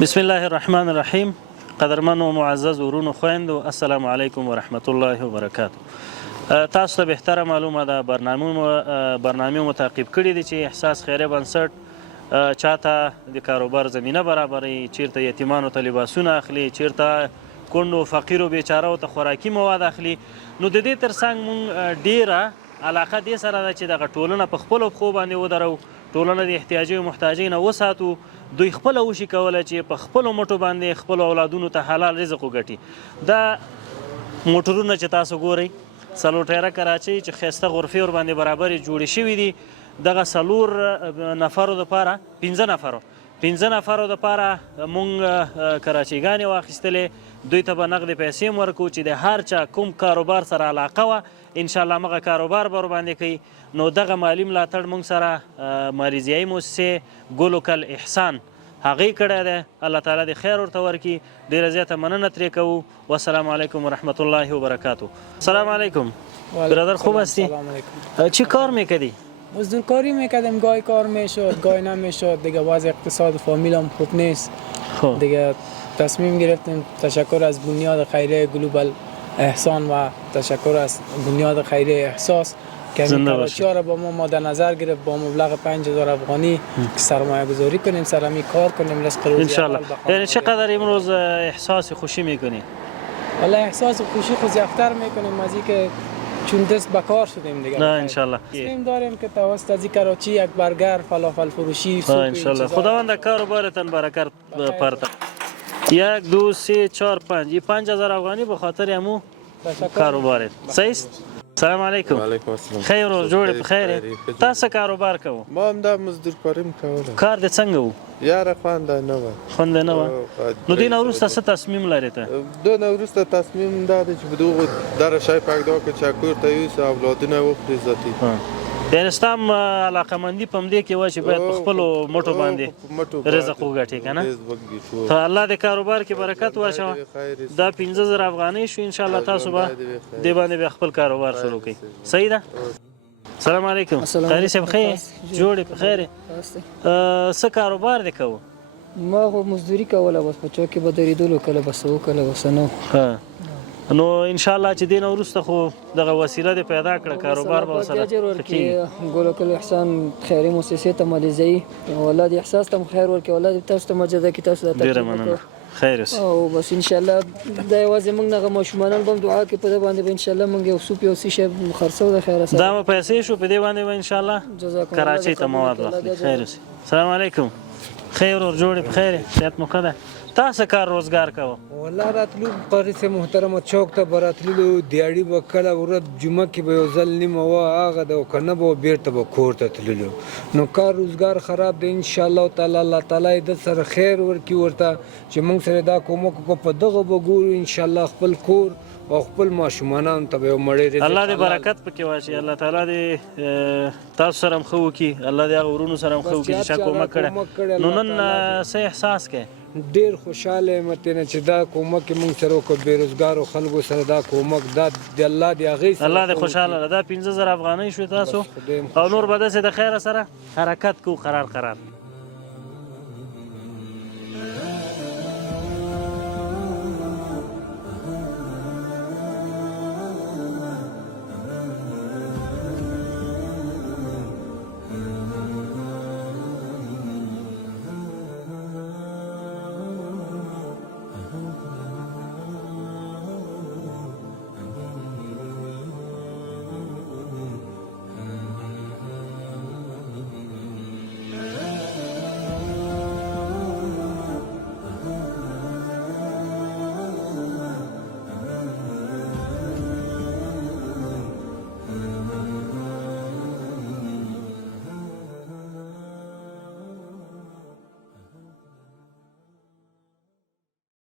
بسم الله الرحمن الرحیم. قدرمن و معزز ورونو خویندو، السلام علیکم و رحمت الله و برکاته. تاسو ته بهتره معلومه ده برنامه مو تعقیب کړي دي چې احساس خیریه بنسټ چاته د کاروبار زمینه برابروي، چیرته یتیمانو ته لباسونه اخلي، چیرته کونډو فقیرو بیچارهو ته خوراکي مواد اخلي. نو د دې ترڅنګ مونږ ډیره علاقه دې سره ده چې دغه ټولنه په خپلو پښو باندې ودرو، ټولنه د احتیاجي او محتاجۍ نه وساتو، دوی خپله وشي کولی چې په خپلو مټو باندې خپلو اولادونو ته حلال رزق وګټي. دا موټرونه چې تاسو ګورئ څلور ټیره کراچۍ چې ښایسته غرفې ورباندې برابرې جوړې شوي دي، دغه څلور نفرو دپاره پنځه نفرو دپاره مونږ کراچیګانې واخیستلې. دوی ته به نغدې پیسې هم ورکوو چې د هر چا کوم کاروبار سره علاقه وه انشاءالله مغه کاروبار به ورباندې کوي. نو دغه مالي ملاتړ مونږ سره مالیزیایي موسسې ګلوکل احسان هغې کړی دی. الله تعالی دې خیر ورته ورکړي. ډېره زیاته مننه ترې کوو. والسلام علیکم ورحمت الله وبرکاته. السلام علیکم برادر، خوب هستی؟ چی کار میکردی؟ مزدورکاری میکردم، گاهی کار میشد گاهی نمیشد دیگه، وضع اقتصاد فامیلم خوب نیست دیگه. تصمیم گرفتیم تشکر از بنیاد خیریه گلوبال احسان و تشکر از بنیاد خیریه احساس که این کراچی‌ها را با ما مد نظر گرفت با مبلغ 5000 افغانی که سرمایه گذاری کنیم، سرمی کار کنیم، رزق روزی انشالله. یعنی چقدر امروز احساس خوشی میکنی؟ والله احساس خوشی خود زیادتر میکنیم از اینکه چون دست به کار شدیم دیگه. نه انشالله. تصمیم داریم که توسط از کراچی یک برگر، فلافل فروشی، سوپ انشالله. خداوند کاروبارتان برکت پرده. 1 2 3 4 5 یہ 5000 افغانی به خاطر همو کاروبارت. صحیح است؟ سلام علیکم. وعلیکم السلام. خیر و جوړ په خیر. تاسو کاروبار کوو؟ ما هم دا مزدورکاري کوله. کار دې څنګه وو؟ یاره خوند نه و. خوند نه و. نو دین وروسته څه تصمیم لرئ ته؟ دو وروسته تصمیم دا دی چې په دغه در شای پیدا کړ چې کور ته یوسه اولادونه وکړي ذاتي. یعنی ستام علاقمندي په همدې کې وه چې باید په خپلو مټو باندې رزق وګټې که نه؟ ته الله دې کاروبار کې برکت واچوه. دا 15000 افغانۍ شو، انشاءالله تاسو به دې باندې بیا خپل کاروبار شروع کړئ. صحیح ده؟ سلام علیکم. خیري صاحب ښه یې؟ جوړ یې په خیر یې؟ څه کاروبار دې کوو؟ ما خو مزدوري کوله، بس په چوک کې به درېدلو، کله به څه و کله به څه نه و. نو انشاءالله چې دې نه وروسته خو دغه وسیله دې پیدا کړه، کاروبار به ورسره ښه کېږي. ګلوکل احسان خیري موسسې ته مالیزیایي، والله دې احساس ته هم خیر ورکړي، والله دې تاسو ته مجزه کړي، تاسو ته ډېره مننه. خیر اوسې. او بس انشاءالله دا یوازې موږ دغه ماشومانان به هم دعا کوي په دې باندې به انشاءالله موږ یو سوپ یو څه شی خرڅوو د خیره سره. دا به پیسې شو، په دې باندې به انشاءالله کراچۍ ته مواد واخلي. خیر اوسې. سلام علیکم. خیر ور جوړ په خیر صحت مو ښه ده؟ تاسو کار روزګار کوو؟ والله راتلو قاری سے محترم چوک ته براتلو دیاړي به کله ورځ جمعه کې به یو ځل نیمه وه هغه د کنه به بیرته به کور ته تللو. نو کار روزګار خراب دی. انشاءالله تعالی الله تعالی د سره خیر ورکړي ورته چې موږ سره دا کومک وکړو، په دغه به ګورو انشاءالله خپل کور او خپل ماشومانانو ته به یو مړی رزق الله دې برکت پکې واچوي. الله تعالی دې تاسو سره هم ښه وکړي، الله دې هغه ورونو سره هم ښه وکړي چې چا کومک کړی. نو نن څه احساس کوې؟ ډیر خوشاله یم چې دا کومک موږ سره وکړو، بېروزګارو خلکو سره دا کومک دا د الله د هغې الله دې خوشحاله ده. دا 15000 افغانۍ شوې تاسو او نور به داسې د خیره سره حرکت کوو قرار.